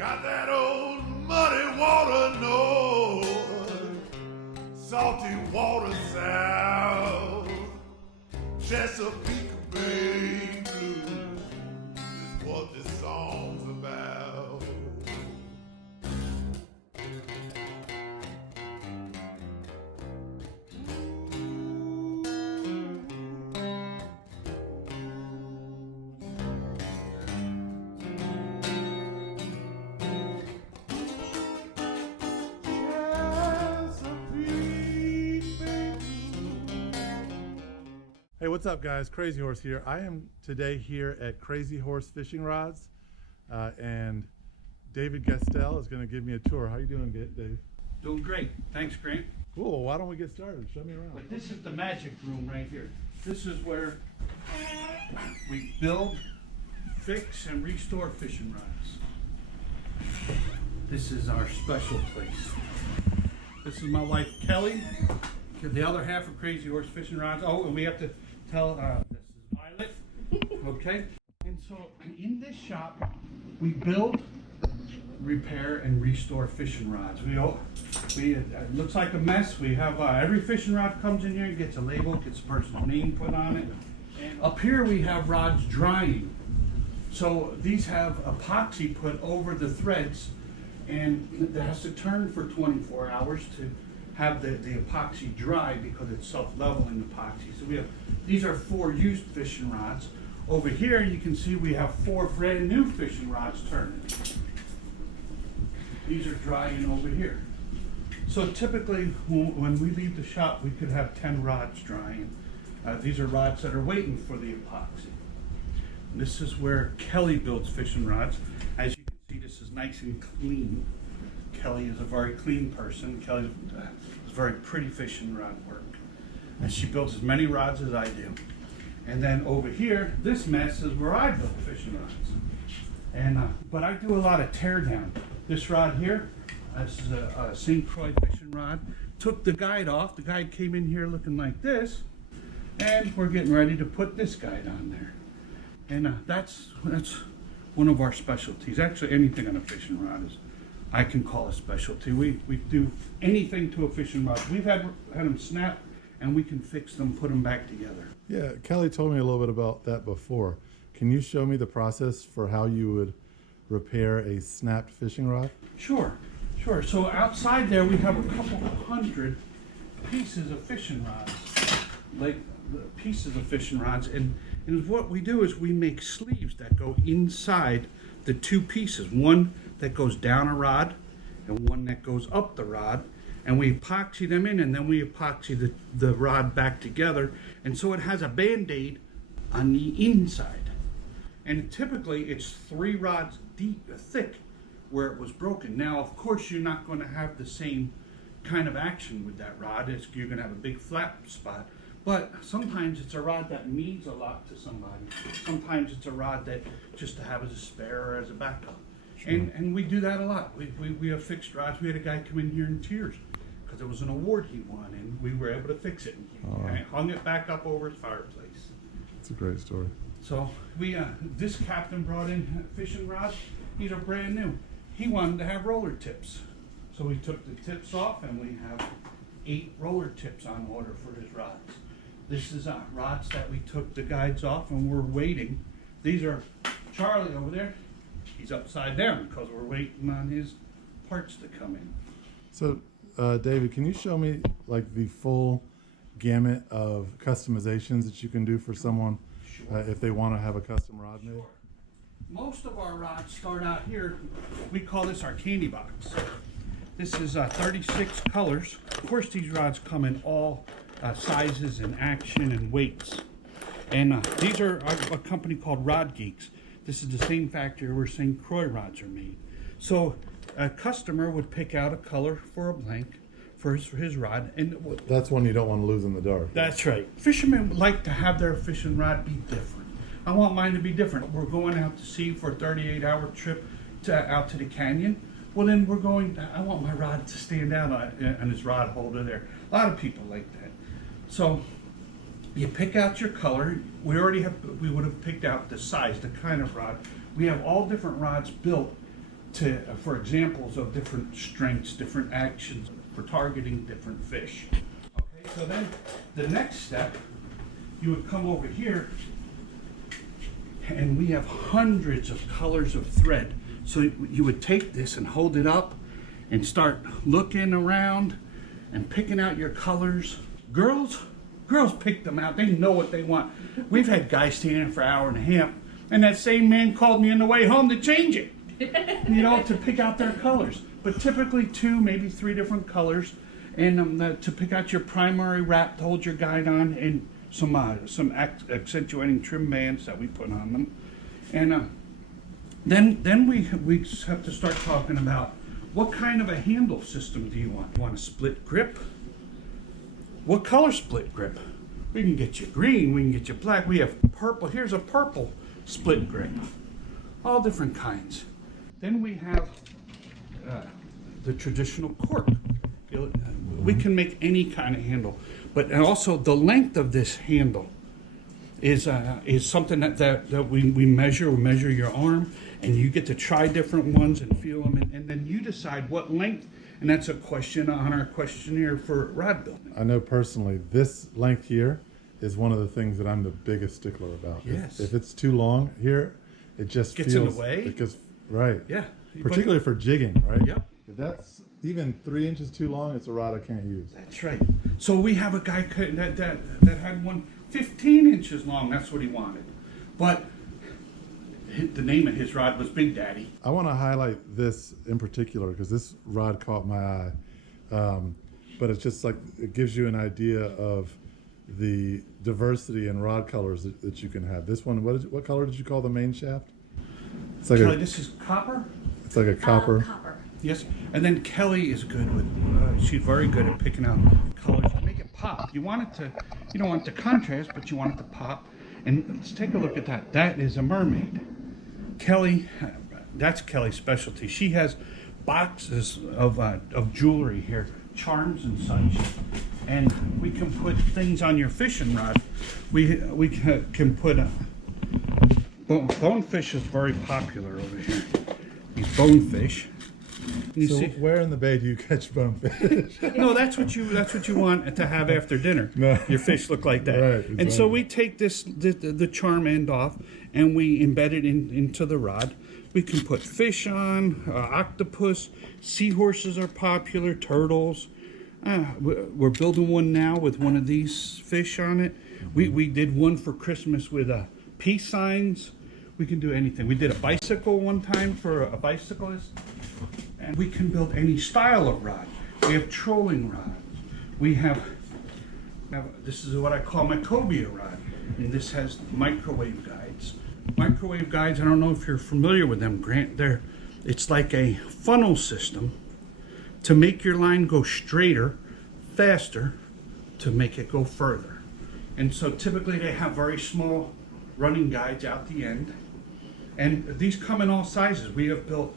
Got that old muddy water north, salty water south, Chesapeake Bay blues is what this song's about. Hey, what's up guys? Crazyhorse here. I am today here at Crazyhorse Fishing Rods, and David Gaestel is going to give me a tour. How you doing, Dave? Doing great. Thanks, Grant. Cool. Why don't we get started? Show me around. But this is the magic room right here. This is where we build, fix, and restore fishing rods. This is our special place. This is my wife, Kelly. The other half of Crazyhorse Fishing Rods. Oh, and we have to tell, this is Violet. Okay? And so in this shop, we build, repair, and restore fishing rods. It looks like a mess. We have every fishing rod comes in here and gets a label, gets a person's name put on it. And up here we have rods drying. So these have epoxy put over the threads, and it has to turn for 24 hours to have the epoxy dry because it's self-leveling epoxy. So these are 4 used fishing rods. Over here you can see we have 4 brand new fishing rods turning. These are drying over here. So typically when we leave the shop we could have 10 rods drying. These are rods that are waiting for the epoxy. This is where Kelly builds fishing rods. As you can see, this is nice and clean. Kelly is a very clean person. Kelly is very pretty fishing rod work. And she builds as many rods as I do. And then over here, this mess is where I build fishing rods. And but I do a lot of tear down. This rod here, this is a St. Croix fishing rod. Took the guide off. The guide came in here looking like this. And we're getting ready to put this guide on there. And that's one of our specialties. Actually, anything on a fishing rod is I can call a specialty. We do anything to a fishing rod. We've had them snap, and we can fix them, put them back together. Yeah, Kelly told me a little bit about that before. Can you show me the process for how you would repair a snapped fishing rod? Sure. So outside there we have a couple hundred pieces of fishing rods, like pieces of fishing rods, and what we do is we make sleeves that go inside the 2 pieces. One that goes down a rod and one that goes up the rod, and we epoxy them in, and then we epoxy the rod back together, and so it has a band-aid on the inside. And typically it's 3 rods thick where it was broken. Now of course you're not going to have the same kind of action with that rod. You're going to have a big flat spot, but sometimes it's a rod that means a lot to somebody. Sometimes it's a rod that just to have as a spare or as a backup. Sure. And we do that a lot. We have fixed rods. We had a guy come in here in tears because there was an award he won, and we were able to fix it. And he hung it back up over his fireplace. It's a great story. So this captain brought in fishing rods. These are brand new. He wanted to have roller tips, so we took the tips off, and we have 8 roller tips on order for his rods. This is rods that we took the guides off, and we're waiting. These are Charlie over there. He's upside down because we're waiting on his parts to come in. So, David, can you show me like the full gamut of customizations that you can do for someone if they want to have a custom rod made? Sure. Most of our rods start out here. We call this our candy box. This is 36 colors. Of course, these rods come in all sizes and action and weights. And these are a company called Rod Geeks. This is the same factory where St. Croix rods are made. So a customer would pick out a color for a blank for his rod. And that's one you don't want to lose in the dark. That's right. Fishermen like to have their fishing rod be different. I want mine to be different. We're going out to sea for a 38-hour trip out to the canyon. Well, then I want my rod to stand out on his rod holder there. A lot of people like that. So you pick out your color. We would have picked out the size, the kind of rod. We have all different rods built for examples of different strengths, different actions for targeting different fish. Okay, so then the next step, you would come over here, and we have hundreds of colors of thread. So you would take this and hold it up and start looking around and picking out your colors. Girls pick them out. They know what they want. We've had guys standing for an hour and a half, and that same man called me on the way home to change it, to pick out their colors. But typically 2, maybe 3 different colors, and to pick out your primary wrap to hold your guide on, and some accentuating trim bands that we put on them. And then we have to start talking about what kind of a handle system do you want? You want a split grip? What color split grip? We can get you green, we can get you black. We have purple. Here's a purple split grip. All different kinds. Then we have the traditional cork. We can make any kind of handle, but also the length of this handle is something that we measure. We measure your arm, and you get to try different ones and feel them, and then you decide what length. And that's a question on our questionnaire for rod building. I know personally this length here is one of the things that I'm the biggest stickler about. Yes. If it's too long here, it just Gets in the way? Because right. Yeah. Particularly for jigging, right? Yep. If that's even 3 inches too long, it's a rod I can't use. That's right. So we have a guy that had one 15 inches long. That's what he wanted. But the name of his rod was Big Daddy. I want to highlight this in particular because this rod caught my eye. But it's just like it gives you an idea of the diversity in rod colors that you can have. This one, what color did you call the main shaft? It's like Kelly, this is copper? It's like a copper. Copper. Yes. And then Kelly is good with, she's very good at picking out colors to make it pop. You want it to, you don't want it to contrast, but you want it to pop. And let's take a look at that. That is a mermaid. Kelly, that's Kelly's specialty. She has boxes of jewelry here, charms and such. And we can put things on your fishing rod. We can put bonefish is very popular over here. These bonefish. You So see? where in the bay do you catch bonefish? No, that's what you want to have after dinner. No. Your fish look like that. Right, And so exactly. we take the charm end off and we embed it into the rod. We can put fish on, octopus, seahorses are popular, turtles. We're building one now with one of these fish on it. We did one for Christmas with peace signs. We can do anything. We did a bicycle one time for a bicyclist. And we can build any style of rod. We have trolling rods. We have this is what I call my cobia rod. And this has microwave guides. Microwave guides, I don't know if you're familiar with them, Grant. It's like a funnel system to make your line go straighter, faster, to make it go further. And so typically they have very small running guides out the end. And these come in all sizes. We have built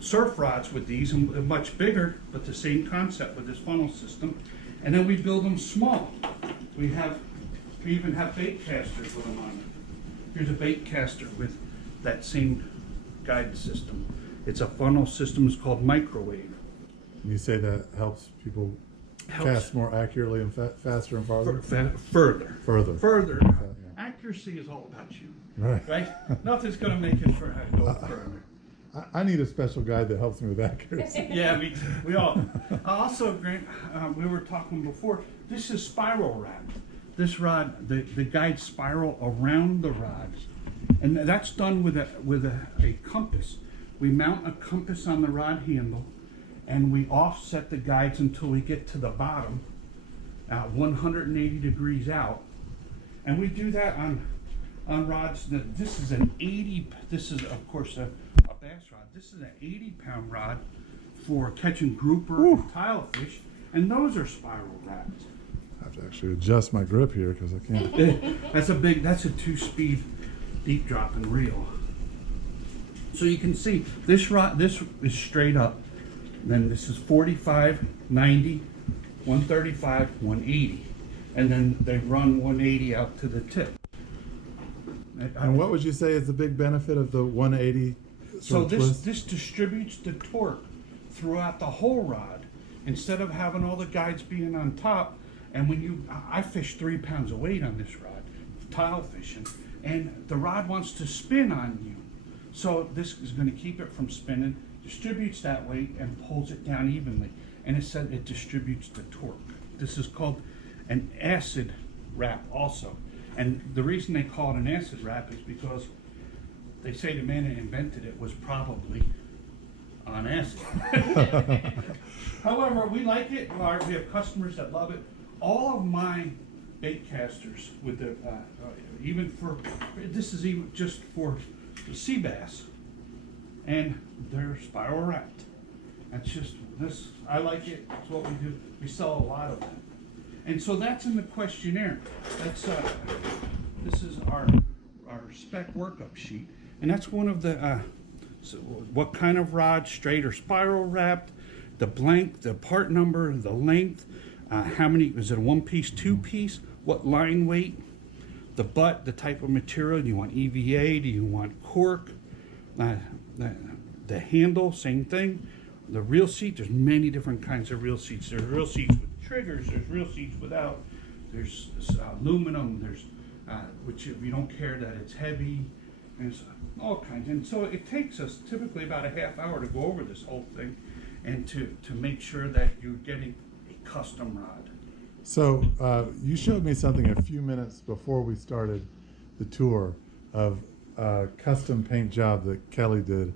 surf rods with these, and they're much bigger, but the same concept with this funnel system. And then we build them small. We even have bait casters with them on it. Here's a bait caster with that same guide system. It's a funnel system. It's called microwave. You say that helps people cast more accurately and faster and farther? Further. Further. Accuracy is all about you, Right. right? Nothing's going to make it go further. I need a special guide that helps me with accuracy. Yeah, we all. Also, Grant, we were talking before, this is spiral rod. This rod, the guides spiral around the rods. And that's done with a compass. We mount a compass on the rod handle, and we offset the guides until we get to the bottom, 180 degrees out. And we do that on rods. This is an 80, this is of course a bass rod. This is an 80-pound rod for catching grouper and tilefish, and those are spiral rods. I have to actually adjust my grip here because I can't. That's a 2-speed deep dropping reel. So you can see this rod, this is straight up. Then this is 45, 90, 135, 180. And then they run 180 out to the tip. And what would you say is the big benefit of the 180 So of twist? this distributes the torque throughout the whole rod instead of having all the guides being on top. And when I fish 3 pounds of weight on this rod, tile fishing, and the rod wants to spin on you. So this is going to keep it from spinning, distributes that weight, and pulls it down evenly. And it said it distributes the torque. This is called an acid wrap also. And the reason they call it an acid wrap is because they say the man that invented it was probably on acid. However, we like it. We have customers that love it. All of my bait casters with the, even for, this is even just for the sea bass, and they're spiral wrapped. That's just this. I like it. It's what we do. We sell a lot of them, and so that's in the questionnaire. That's this is our spec workup sheet, and that's one of the so what kind of rod, straight or spiral wrapped, the blank, the part number, the length, how many, is it a 1-piece, 2-piece, what line weight, the butt, the type of material. Do you want EVA? Do you want cork? The handle, same thing. The reel seat, there's many different kinds of reel seats. There's reel seats with triggers, there's reel seats without, there's aluminum, there's which if you don't care that it's heavy, there's all kinds. And so it takes us typically about a half hour to go over this whole thing and to make sure that you're getting a custom rod. So you showed me something a few minutes before we started the tour of a custom paint job that Kelly did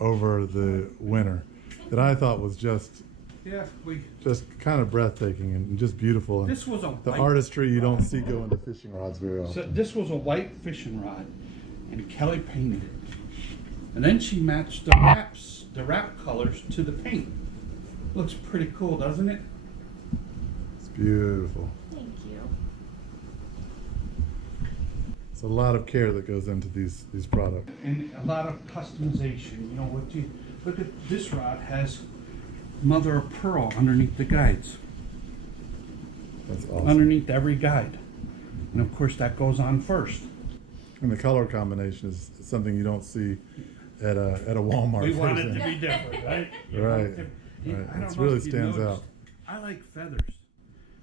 over the winter that I thought was just kind of breathtaking and just beautiful. And this was the artistry you don't see go into fishing rods very often. So this was a white fishing rod, and Kelly painted it, and then she matched the wrap colors to the paint. Looks pretty cool, doesn't it? It's beautiful. Thank you. It's a lot of care that goes into these products. And a lot of customization. You know, what you look at, this rod has mother of pearl underneath the guides. That's awesome. Underneath every guide. And of course that goes on first. And the color combination is something you don't see at a Walmart. We want for it to example. be different, right? Right. It really stands out. I like feathers.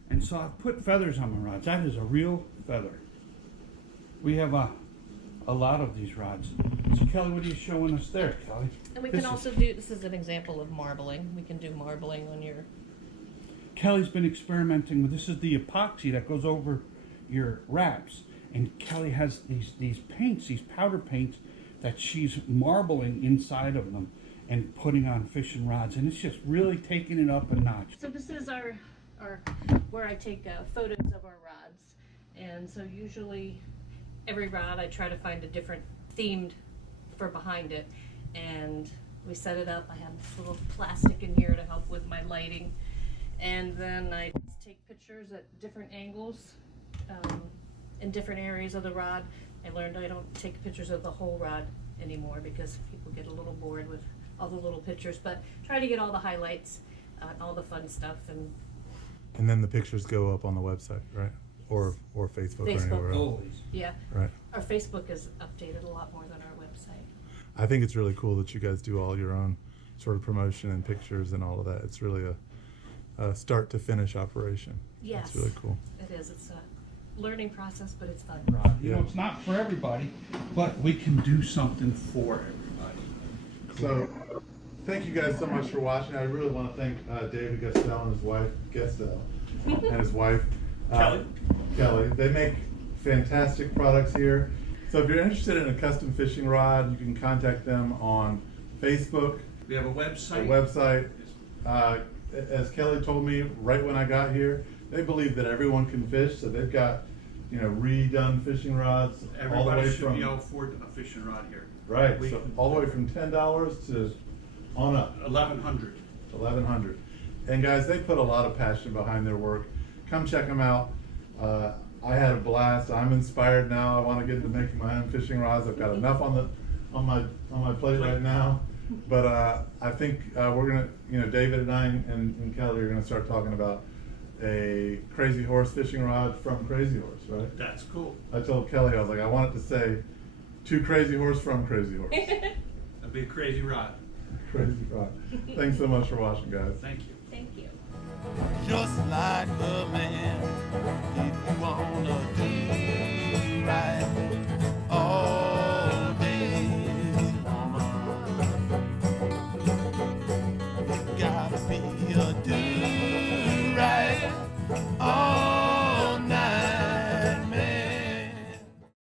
And so I've put feathers on my rods. That is a real feather. We have a lot of these rods. So Kelly, what are you showing us there, Kelly? And we can also do, this is an example of marbling. We can do marbling on your, Kelly's been experimenting with, this is the epoxy that goes over your wraps. And Kelly has these paints, these powder paints that she's marbling inside of them and putting on fishing rods. And it's just really taking it up a notch. so this is our where I take photos of our rods. And so usually every rod I try to find a different themed for behind it. And we set it up. I have this little plastic in here to help with my lighting. And then I just take pictures at different angles in different areas of the rod. I learned I don't take pictures of the whole rod anymore because people get a little bored with all the little pictures, but try to get all the highlights, all the fun stuff. And then the pictures go up on the website, right? Or Facebook or anywhere else. Always. Yeah. Right. Our Facebook is updated a lot more than our website. I think it's really cool that you guys do all your own sort of promotion and pictures and all of that. It's really a start to finish operation. Yes. It's really cool. It is. It's a learning process, but it's fun. You know, it's not for everybody, but we can do something for everybody. So, thank you guys so much for watching. I really want to thank David Gaestel and his wife, Kelly. They make fantastic products here. So if you're interested in a custom fishing rod, you can contact them on Facebook. We have a website. As Kelly told me right when I got here, they believe that everyone can fish. So they've got, redone fishing rods all the Everybody way should from be able to afford a fishing rod here. right, so all the way from $10 to on up. 1,100. 1,100. And guys, they put a lot of passion behind their work. Come check them out. I had a blast. I'm inspired now. I want to get into making my own fishing rods. I've got enough on my plate right now. But I think we're gonna, David and I and Kelly are gonna start talking about a Crazyhorse fishing rod from Crazyhorse, right? That's cool. I told Kelly, I was like, I want it to say, to Crazyhorse from Crazyhorse. It'll be a crazy rod. Crazy rod. Thanks so much for watching, guys. Thank you. Thank you. Just like the